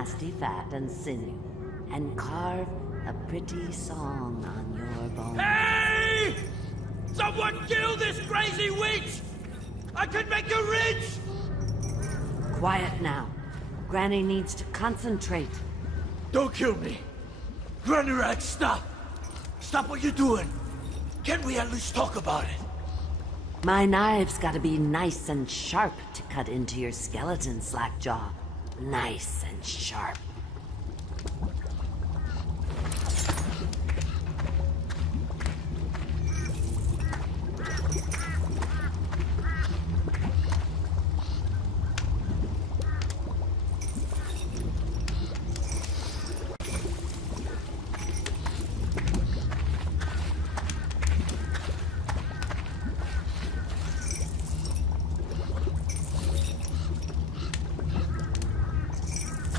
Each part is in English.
nasty fat and sinew, and carve a pretty song on your bones. Hey! Someone kill this crazy witch! I could make her rich! Quiet now. Granny needs to concentrate. Don't kill me! Granny Rag, stop! Stop what you're doing! Can we at least talk about it? My knife's gotta be nice and sharp to cut into your skeleton, Slackjaw. Nice and sharp.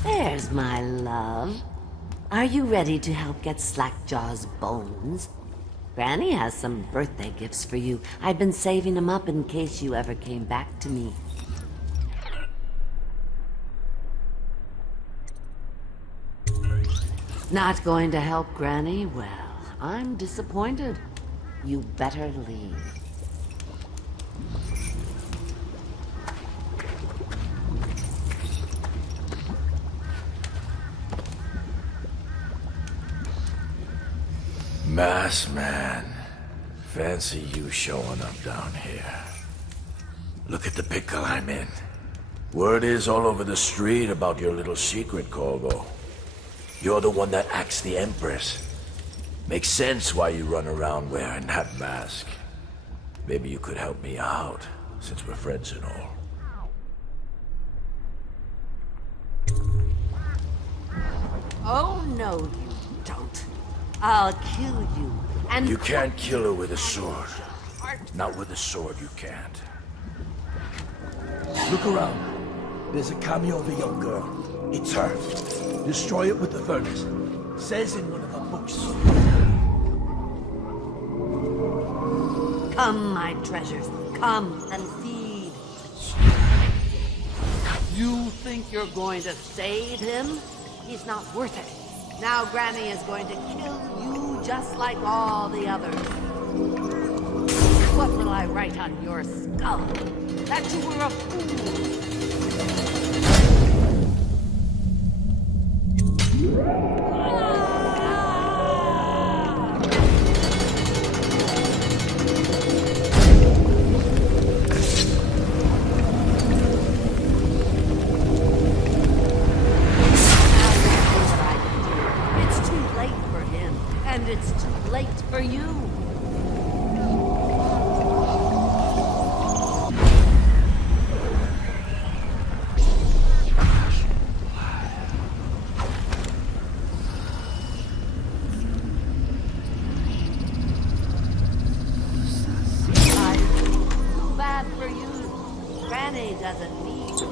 There's my love. Are you ready to help get Slackjaw's bones? Granny has some birthday gifts for you. I've been saving them up in case you ever came back to me. Not going to help Granny? Well, I'm disappointed. You better leave. Mass man, fancy you showing up down here. Look at the pickle I'm in. Word is all over the street about your little secret, Corvo. You're the one that acts the Empress. Makes sense why you run around wearing that mask. Maybe you could help me out, since we're friends and all. Oh, no, you don't. I'll kill you, and... You can't kill her with a sword. Not with a sword, you can't. Look around. There's a cameo of a young girl. It's her. Destroy it with the furnace. Says in one of the books. Come, my treasures. Come and feed. You think you're going to save him? He's not worth it. Now Granny is going to kill you just like all the others. What will I write on your skull? That you were a fool. And it's too late for you. Too bad for you. Granny doesn't need to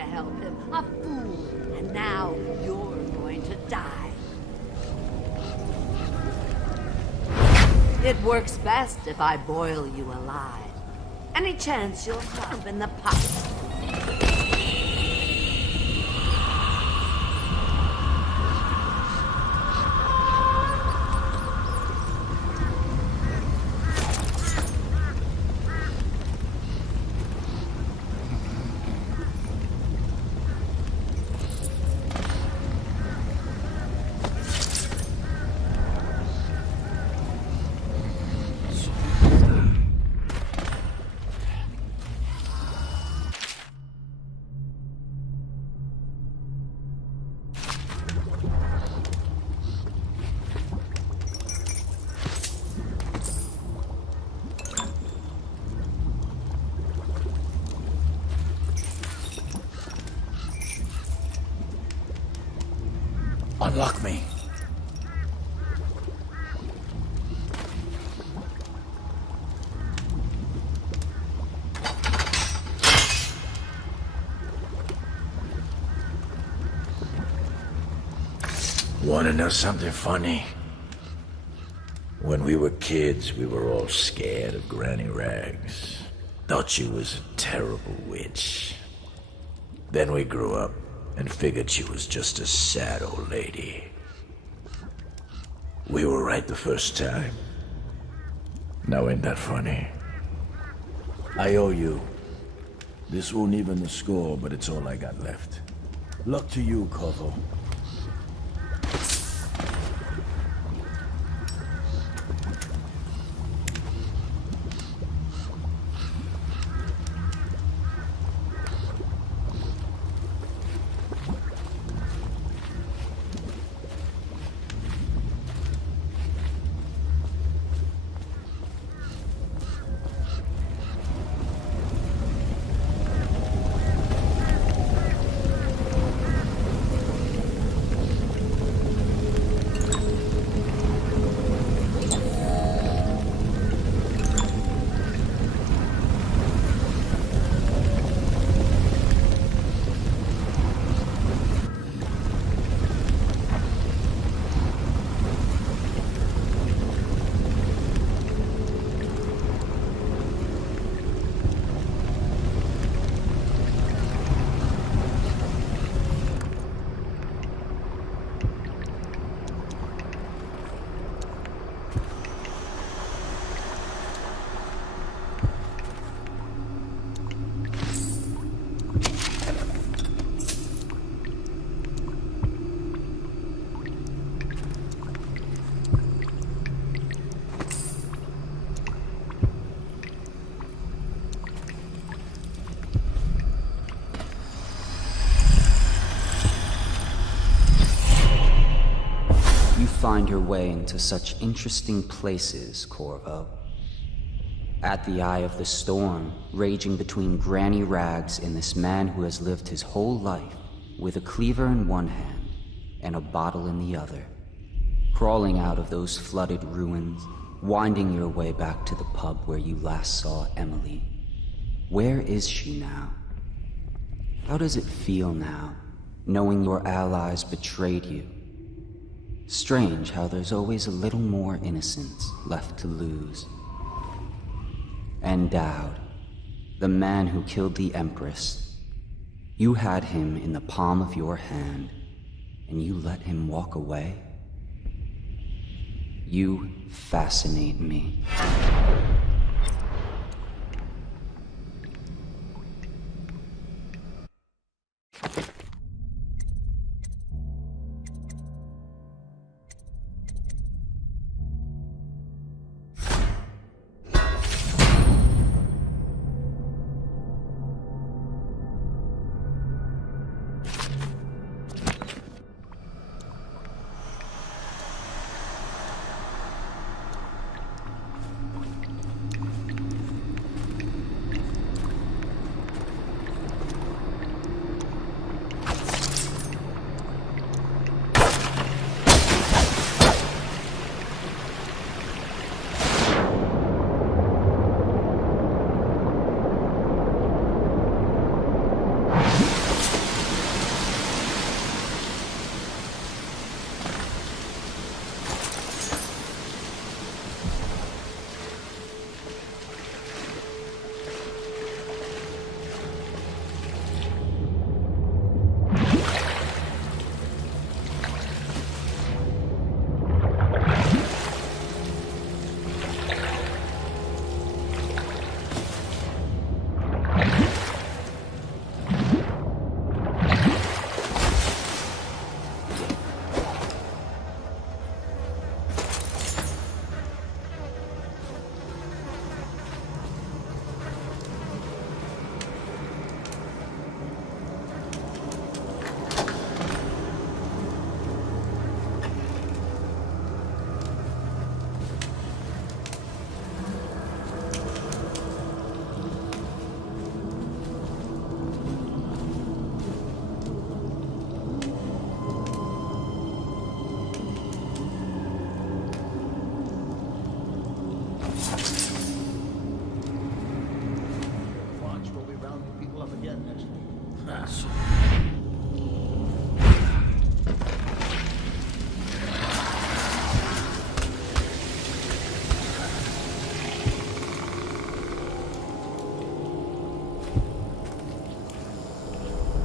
help him. A fool. And now you're going to die. It works best if I boil you alive. Any chance you'll have in the pot. Unlock me. Want to know something funny? When we were kids, we were all scared of Granny Rags. Thought she was a terrible witch. Then we grew up and figured she was just a sad old lady. We were right the first time. Now ain't that funny? I owe you. This won't even the score, but it's all I got left. Luck to you, Corvo. Find your way into such interesting places, Corvo. At the eye of the storm, raging between Granny Rags and this man who has lived his whole life with a cleaver in one hand and a bottle in the other. Crawling out of those flooded ruins, winding your way back to the pub where you last saw Emily. Where is she now? How does it feel now, knowing your allies betrayed you? Strange how there's always a little more innocence left to lose. And Dowd, the man who killed the Empress. You had him in the palm of your hand, and you let him walk away? You fascinate me.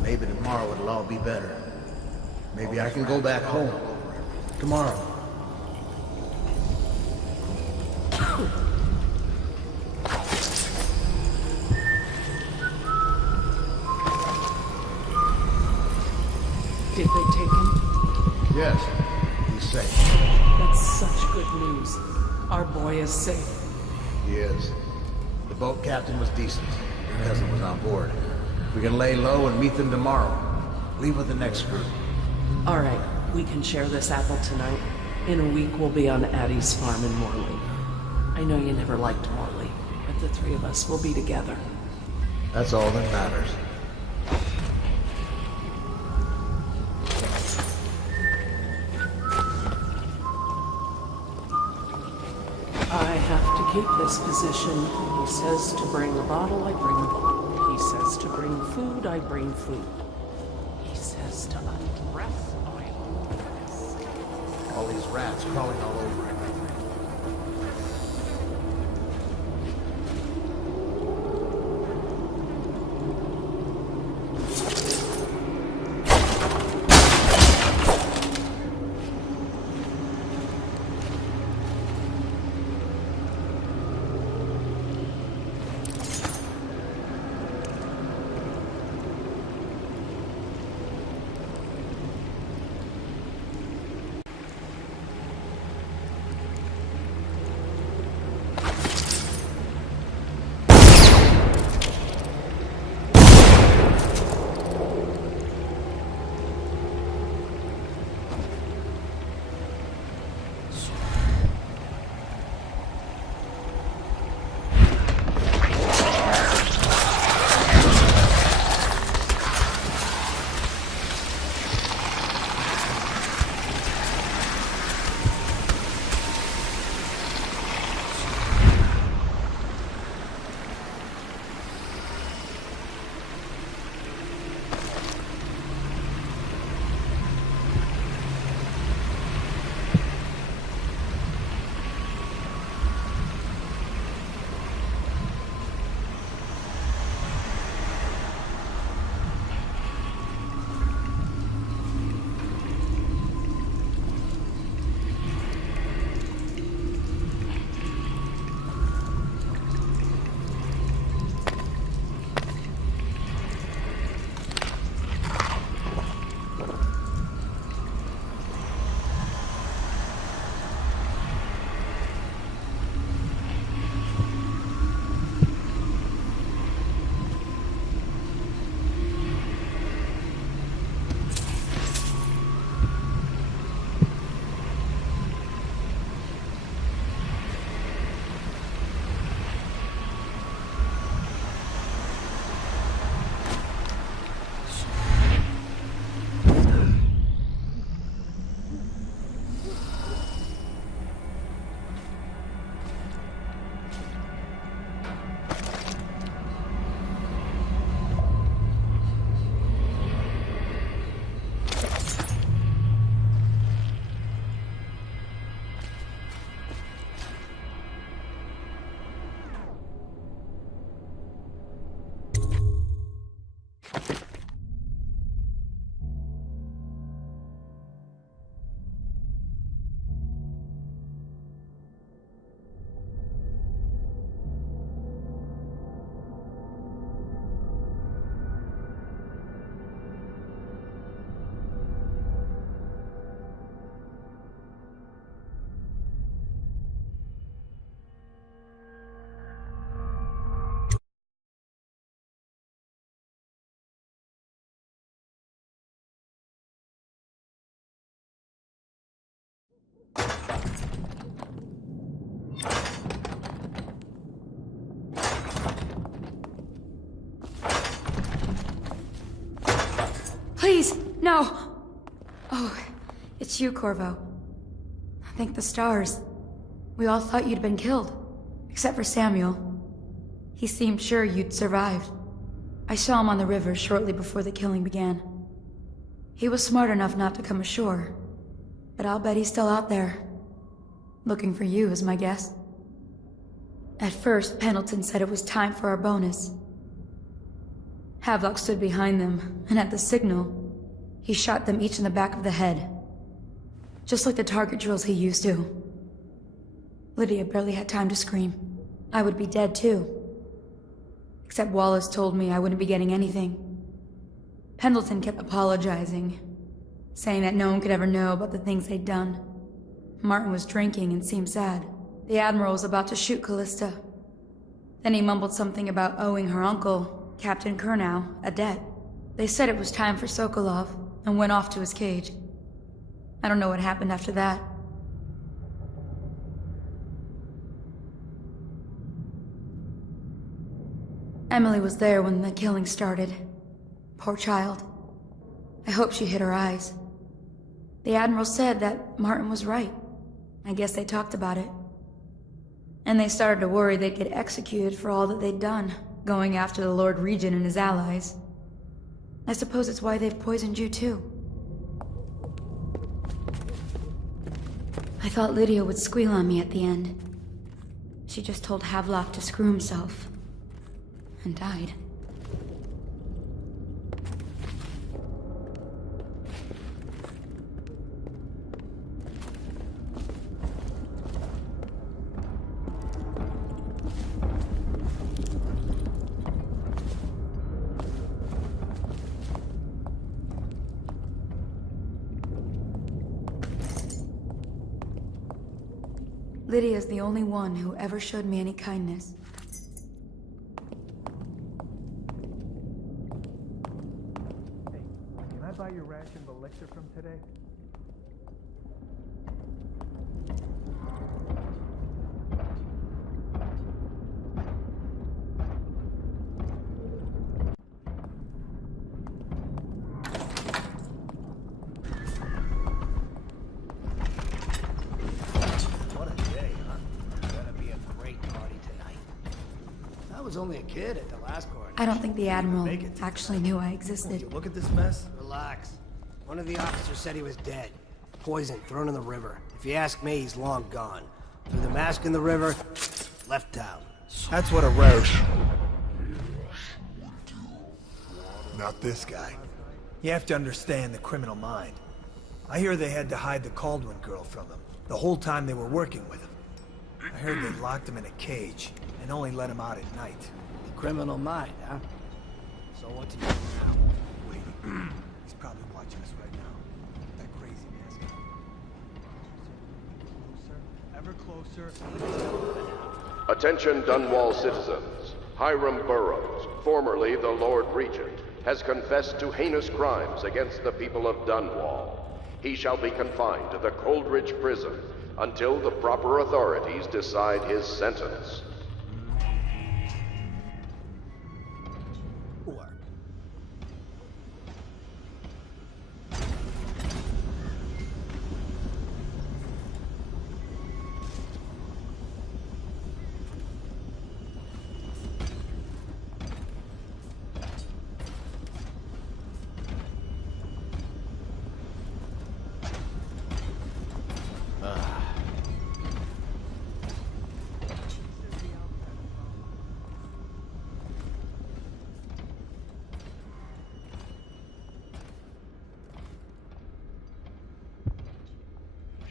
Maybe tomorrow it'll all be better. Maybe I can go back home. Tomorrow. Did they take him? Yes, he's safe. That's such good news. Our boy is safe. He is. The boat captain was decent. Your cousin was on board. We can lay low and meet them tomorrow. Leave with the next group. All right, we can share this apple tonight. In a week, we'll be on Addie's farm in Morley. I know you never liked Morley, but the three of us will be together. That's all that matters. I have to keep this position. He says to bring a bottle, I bring a bottle. He says to bring food, I bring food. He says to undress, I undress. All these rats crawling all over it. Please, no! Oh, it's you, Corvo. Thank the stars. We all thought you'd been killed. Except for Samuel. He seemed sure you'd survived. I saw him on the river shortly before the killing began. He was smart enough not to come ashore. But I'll bet he's still out there. Looking for you, is my guess. At first, Pendleton said it was time for our bonus. Havelock stood behind them, and at the signal, he shot them each in the back of the head. Just like the target drills he used to. Lydia barely had time to scream. I would be dead too. Except Wallace told me I wouldn't be getting anything. Pendleton kept apologizing, saying that no one could ever know about the things they'd done. Martin was drinking and seemed sad. The Admiral was about to shoot Callista. Then he mumbled something about owing her uncle, Captain Kurnow, a debt. They said it was time for Sokolov, and went off to his cage. I don't know what happened after that. Emily was there when the killing started. Poor child. I hope she hid her eyes. The Admiral said that Martin was right. I guess they talked about it. And they started to worry they'd get executed for all that they'd done, going after the Lord Regent and his allies. I suppose it's why they've poisoned you too. I thought Lydia would squeal on me at the end. She just told Havelock to screw himself. And died. Lydia's the only one who ever showed me any kindness. Can I buy your ration of elixir from today? What a day, huh? Gonna be a great party tonight. I was only a kid at the last court. I don't think the Admiral actually knew I existed. Look at this mess. Relax. One of the officers said he was dead. Poisoned, thrown in the river. If you ask me, he's long gone. Threw the mask in the river, left town. That's what a roche. Not this guy. You have to understand the criminal mind. I hear they had to hide the Caldwin girl from him, the whole time they were working with him. I heard they locked him in a cage, and only let him out at night. The criminal mind, huh? So what do you do now? Wait, he's probably watching us right now. That crazy mask. Closer, ever closer. Attention Dunwall citizens. Hiram Burroughs, formerly the Lord Regent, has confessed to heinous crimes against the people of Dunwall. He shall be confined to the Coldridge prison until the proper authorities decide his sentence.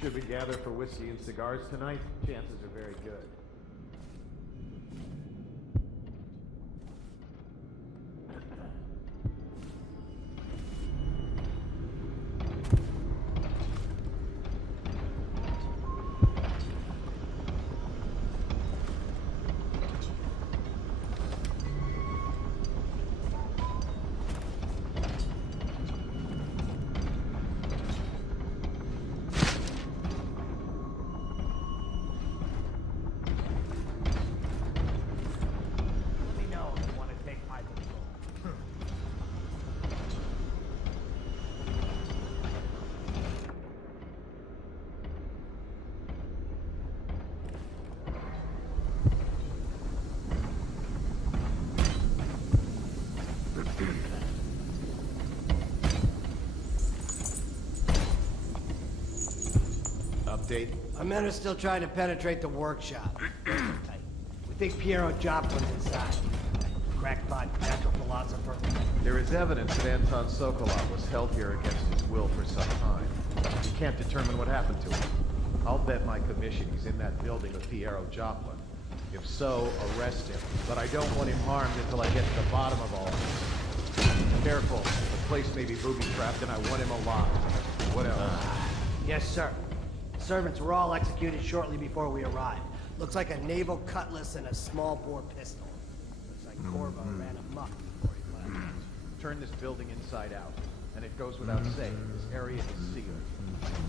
Should we gather for whiskey and cigars tonight? Chances are very good. Update. Our men are still trying to penetrate the workshop. We think Piero Joplin's inside. crackpot natural philosopher? There is evidence that Anton Sokolov was held here against his will for some time. We can't determine what happened to him. I'll bet my commission he's in that building with Piero Joplin. If so, arrest him. But I don't want him harmed until I get to the bottom of all this. Careful. The place may be booby-trapped and I want him alive. What else? Yes, sir. The servants were all executed shortly before we arrived. Looks like a naval cutlass and a small bore pistol. Looks like Corvo ran amok before he left. Turn this building inside out. And it goes without saying, this area is sealed.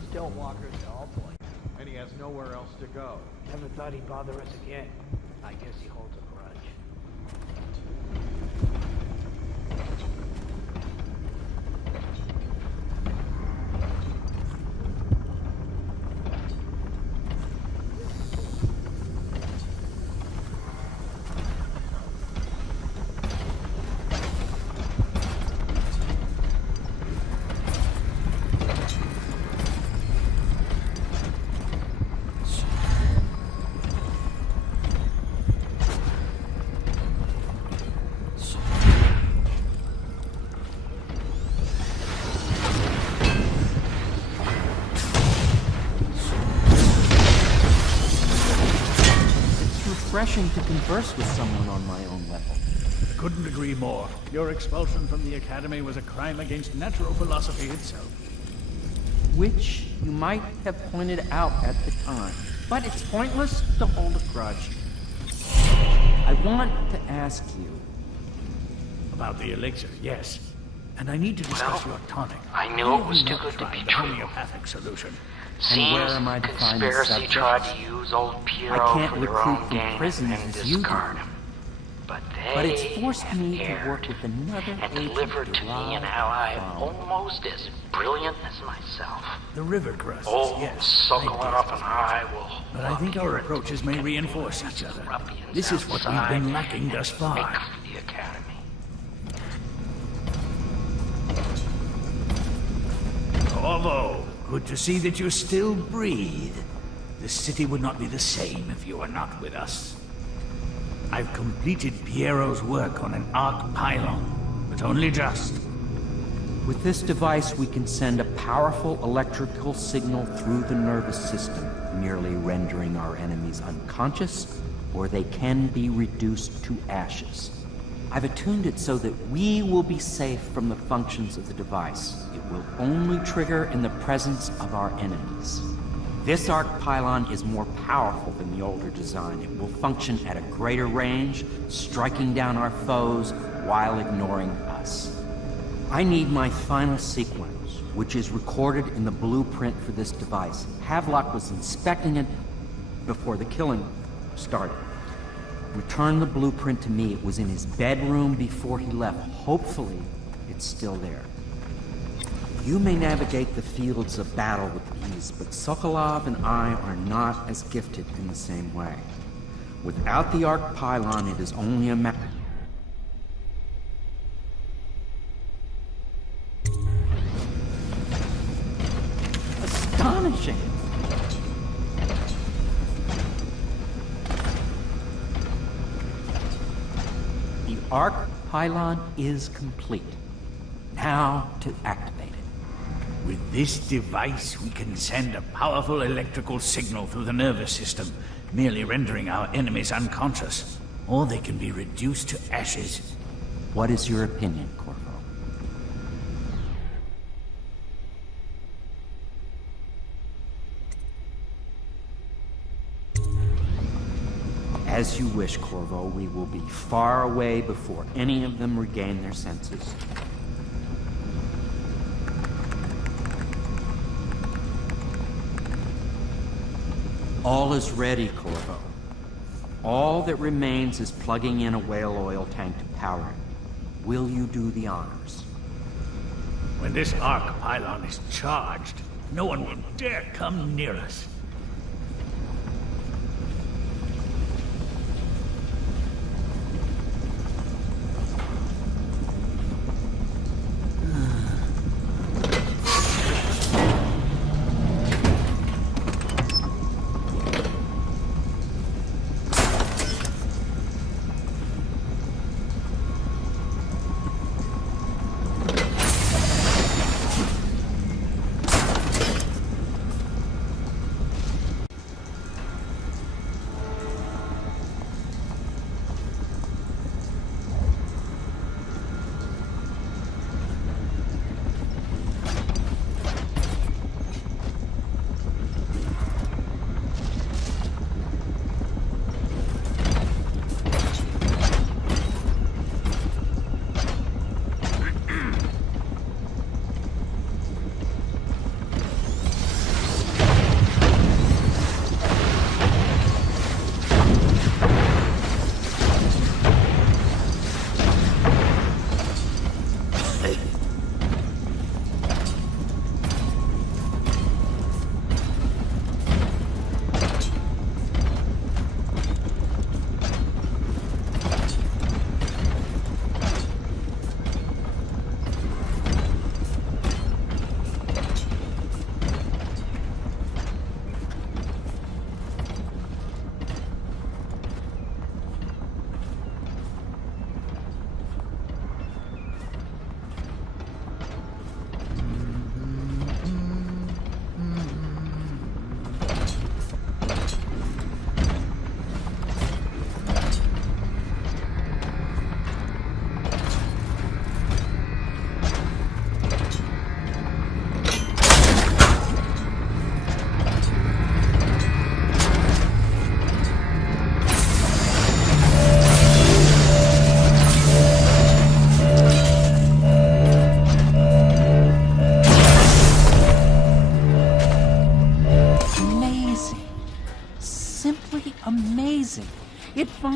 Still walkers to all points. And he has nowhere else to go. Never thought he'd bother us again. I guess he holds a grudge. Refreshing to converse with someone on my own level. Couldn't agree more. Your expulsion from the Academy was a crime against natural philosophy itself. Which you might have pointed out at the time. But it's pointless to hold a grudge. I want to ask you... About the elixir, yes. And I need to discuss your tonic. I knew it was too good to be true. Homeopathic solution. And where am I to find the Conspiracy subject? tried to use old Piero I can't for their recruit own from gain prisons and as you do. discard him. But But it's they forced have me to erred work with another and agent delivered to me an derived ally from- almost as brilliant as myself. The river crusts, Old yes. Sokolov and I will... But I think our approaches may reinforce each other. This is what we've been lacking thus far. The Academy. Corvo, good to see that you still breathe. The city would not be the same if you were not with us. I've completed Piero's work on an arc pylon, but only just. With this device, we can send a powerful electrical signal through the nervous system, merely rendering our enemies unconscious, or they can be reduced to ashes. I've attuned it so that we will be safe from the functions of the device. It will only trigger in the presence of our enemies. This arc pylon is more powerful than the older design. It will function at a greater range, striking down our foes while ignoring us. I need my final sequence, which is recorded in the blueprint for this device. Havelock was inspecting it before the killing started. Return the blueprint to me. It was in his bedroom before he left. Hopefully, it's still there. You may navigate the fields of battle with ease, but Sokolov and I are not as gifted in the same way. Without the arc pylon, it is only a matter... Astonishing! The arc pylon is complete. Now to activate it. With this device, we can send a powerful electrical signal through the nervous system, merely rendering our enemies unconscious. Or they can be reduced to ashes. What is your opinion, Corvo? As you wish, Corvo. We will be far away before any of them regain their senses. All is ready, Corvo. All that remains is plugging in a whale oil tank to power it. Will you do the honors? When this arc pylon is charged, no one will dare come near us.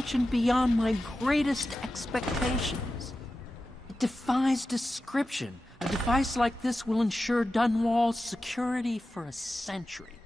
imagined beyond my greatest expectations. It defies description. A device like this will ensure Dunwall's security for a century.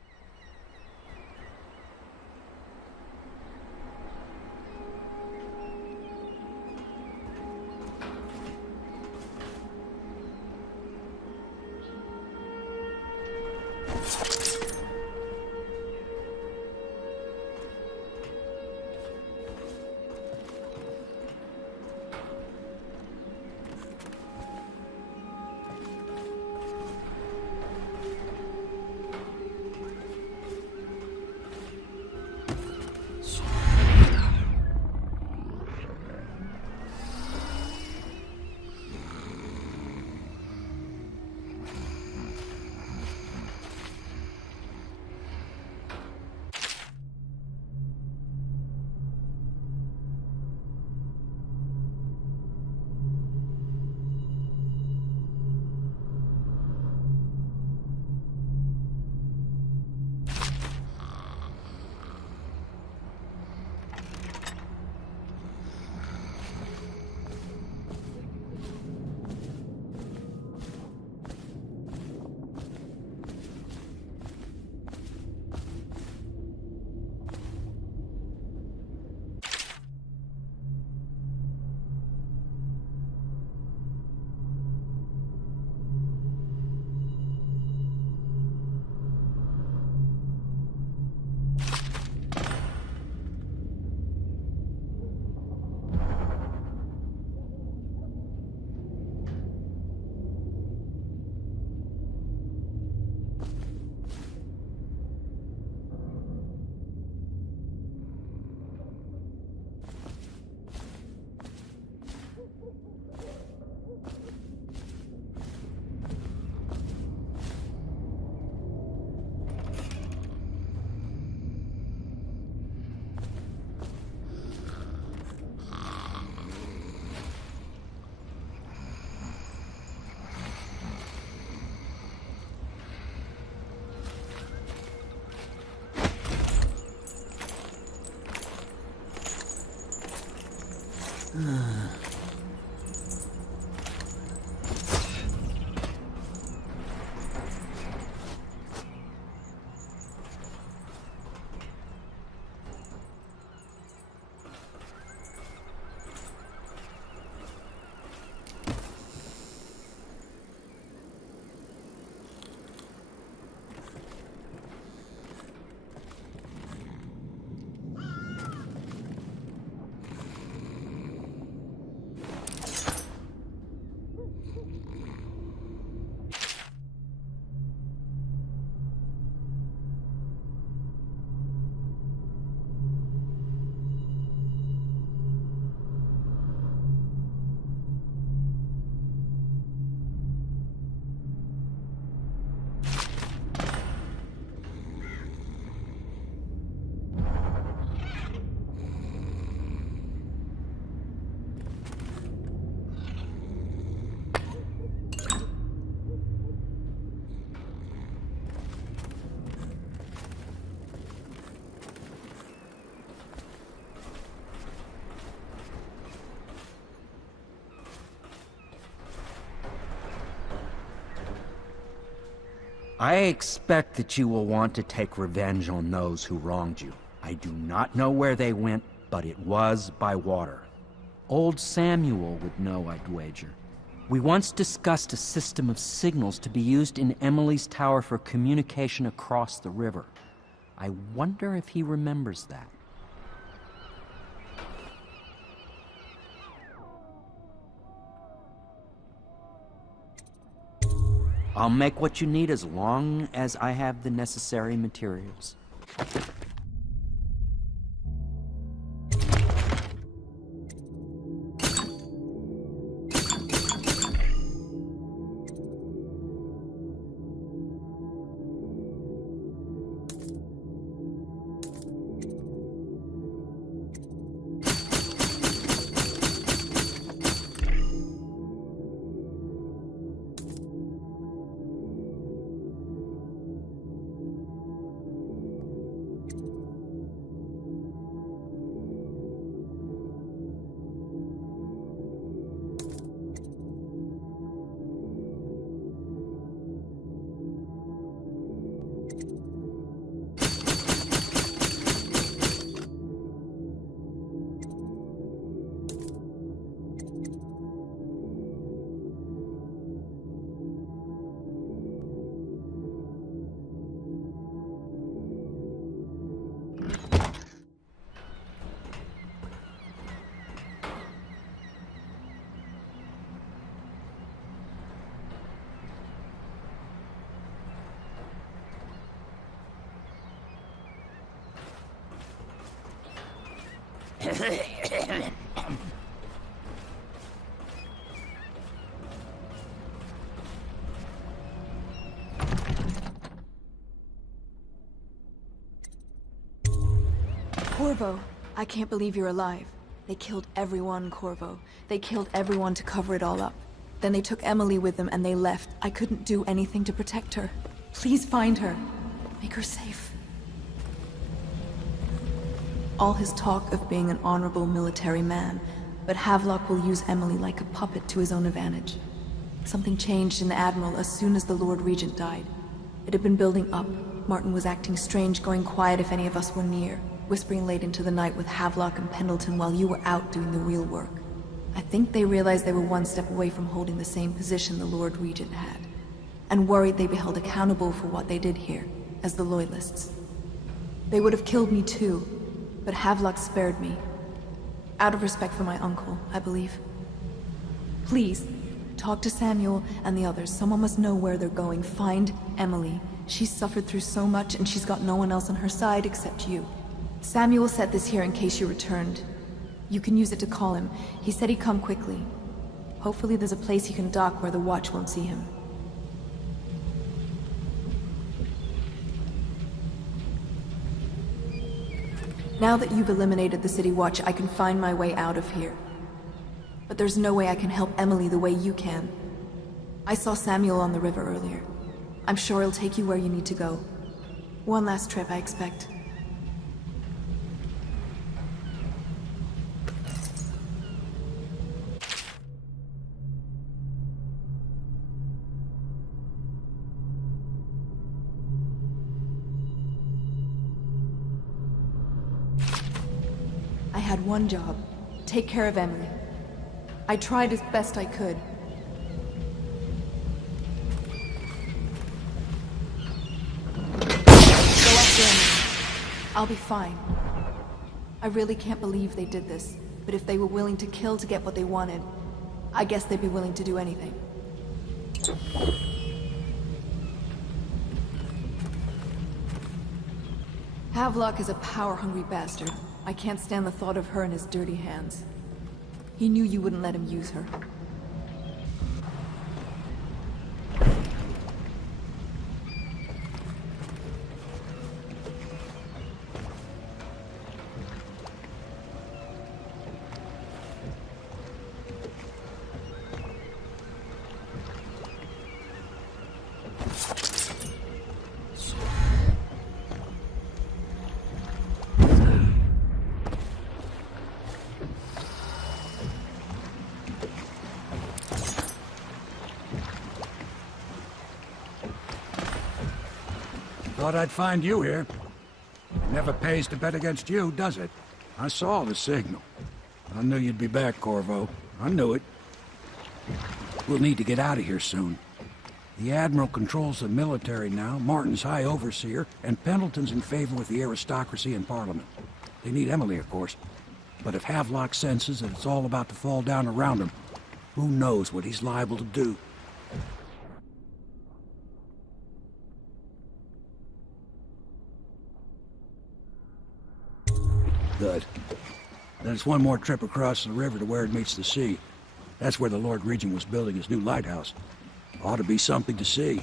I expect that you will want to take revenge on those who wronged you. I do not know where they went, but it was by water. Old Samuel would know, I'd wager. We once discussed a system of signals to be used in Emily's tower for communication across the river. I wonder if he remembers that. I'll make what you need as long as I have the necessary materials. Corvo, I can't believe you're alive. They killed everyone, Corvo. They killed everyone to cover it all up. Then they took Emily with them and they left. I couldn't do anything to protect her. Please find her. Make her safe. All his talk of being an honorable military man, but Havelock will use Emily like a puppet to his own advantage. Something changed in the Admiral as soon as the Lord Regent died. It had been building up. Martin was acting strange, going quiet if any of us were near, whispering late into the night with Havelock and Pendleton while you were out doing the real work. I think they realized they were one step away from holding the same position the Lord Regent had, and worried they'd be held accountable for what they did here, as the Loyalists. They would have killed me too, but Havelock spared me. Out of respect for my uncle, I believe. Please, talk to Samuel and the others. Someone must know where they're going. Find Emily. She's suffered through so much and she's got no one else on her side except you. Samuel set this here in case you returned. You can use it to call him. He said he'd come quickly. Hopefully there's a place he can dock where the watch won't see him. Now that you've eliminated the City Watch, I can find my way out of here. But there's no way I can help Emily the way you can. I saw Samuel on the river earlier. I'm sure he'll take you where you need to go. One last trip, I expect. I had one job. Take care of Emily. I tried as best I could. Go up there now. I'll be fine. I really can't believe they did this, but if they were willing to kill to get what they wanted, I guess they'd be willing to do anything. Havelock is a power-hungry bastard. I can't stand the thought of her in his dirty hands. He knew you wouldn't let him use her. Thought I'd find you here. Never pays to bet against you, does it? I saw the signal. I knew you'd be back, Corvo. I knew it. We'll need to get out of here soon. The Admiral controls the military now, Martin's High Overseer, and Pendleton's in favor with the aristocracy and Parliament. They need Emily, of course. But if Havelock senses that it's all about to fall down around him, who knows what he's liable to do? Good. Then it's one more trip across the river to where it meets the sea. That's where the Lord Regent was building his new lighthouse. Ought to be something to see.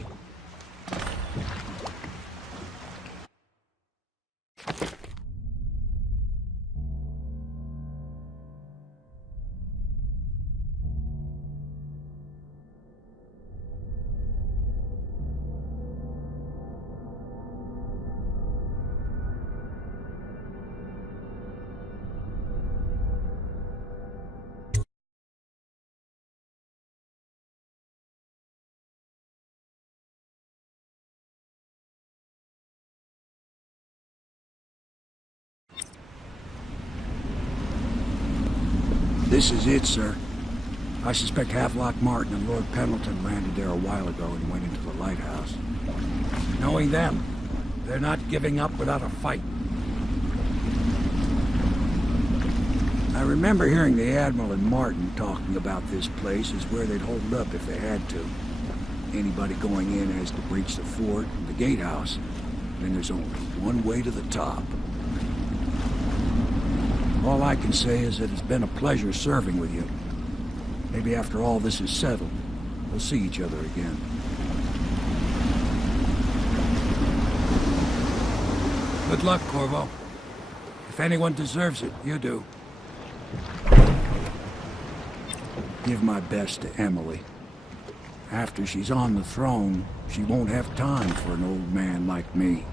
This is it, sir. I suspect Havelock Martin and Lord Pendleton landed there a while ago and went into the lighthouse. Knowing them, they're not giving up without a fight. I remember hearing the Admiral and Martin talking about this place as where they'd hold up if they had to. Anybody going in has to breach the fort and the gatehouse. Then there's only one way to the top. All I can say is that it's been a pleasure serving with you. Maybe after all this is settled, we'll see each other again. Good luck, Corvo. If anyone deserves it, you do. Give my best to Emily. After she's on the throne, she won't have time for an old man like me.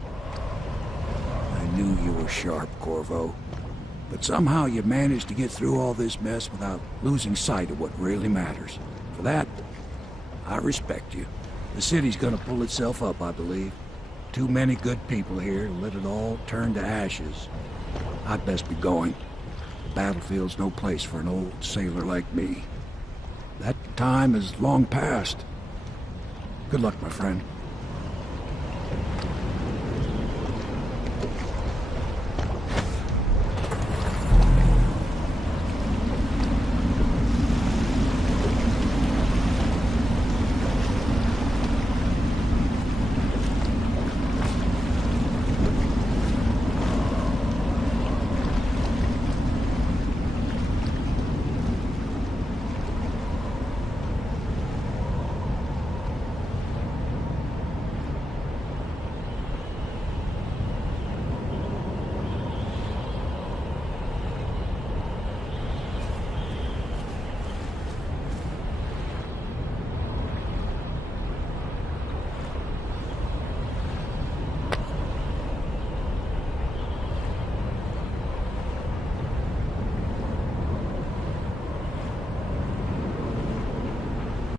I knew you were sharp, Corvo. But somehow you managed to get through all this mess without losing sight of what really matters. For that, I respect you. The city's gonna pull itself up, I believe. Too many good people here to let it all turn to ashes. I'd best be going. The battlefield's no place for an old sailor like me. That time is long past. Good luck, my friend.